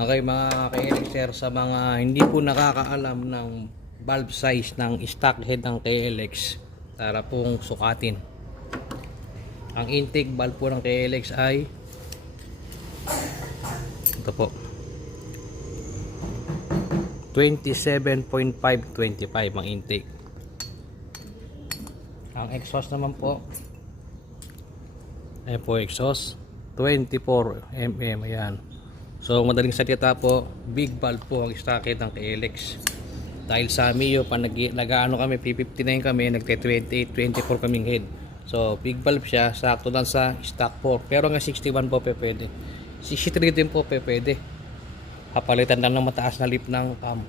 Okay mga KLXer, sa mga hindi po nakakaalam ng valve size ng stock head ng KLX, tara pong sukatin. Ang intake valve po ng KLX ay ito po, 27.525 ang intake. Ang exhaust naman po, ayan po exhaust, 24 mm. Ayan. So madaling salita po, big valve po ang stock head ng KLX. Dahil sa Mio, pa nag-ano kami, P59 kami, nagte-28, 24 kaming head. So big valve siya, sakto lang sa stock 4. Pero nga 61 po pwede. 63 din po pwede. Kapalitan lang ng mataas na lip ng cam.